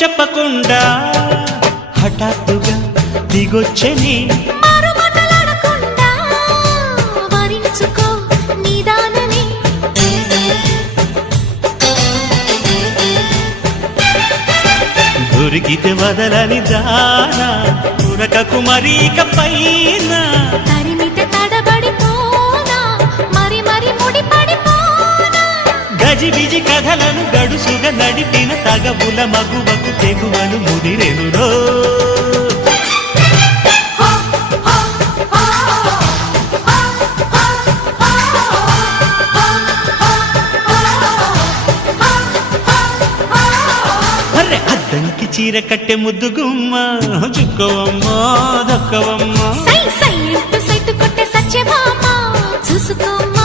చెప్పకుండా హఠాత్తుగా దిగొచ్చని దొరికితే వదలని దానా ఉరకకు మరీక పైన తరిమితే తడబడిపోనా మరి మరి ముడిపడిపోనా గజిబిజి కథలను గడుసుగా నడిపిన తగవుల మగువకు తెగువను ముదిరెనురో అద్దంకి చీర కట్టె ముద్దు గుమ్మ చుక్కవమ్మ దక్కవమ్మ సై సై సైటు కొట్టే సత్యభామ చూసుకోమ్మ